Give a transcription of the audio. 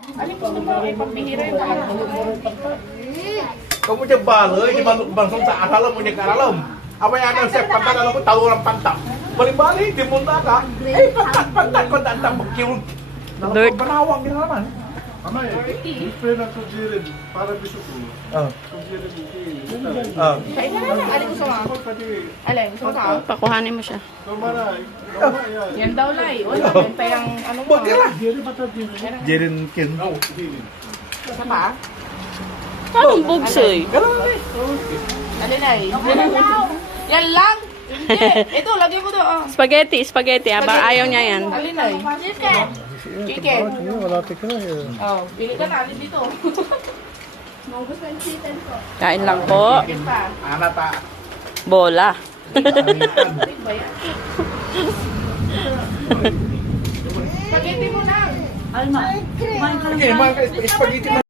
Alin po mo ay pambihira yung mga Kamu je balai di bangsong sa alam mo ni karalam. Apa yang akan saya pantat kalau aku tahu orang pantat. Balik-balik di muntaka. Pantat ko datang bekiul. Dirt. Berawang di halaman. Ama spray na to jirin para biso ko. To jirin di. Sa ina na lang, alin gusto mo? Alin, gusto mo ka? Pakuhanin mo siya. Tomara. Yan daw lai. Wala, benta yung ano mo. Bakit lah? Jirin kin. Isa pa? Anong bugsoy? Alin ay? Yan lang? Hindi. Ito, lagyan ko doon. Spaghetti. Aba, ayaw niya yan. Alin ay? Chicken. Wala tika na. Oh, pili ka na. Alin dito. Kain lang po. Alin pa? Anak tak. Bola. Big ba yan? Spaghetti mo na. Ini makan spaghetti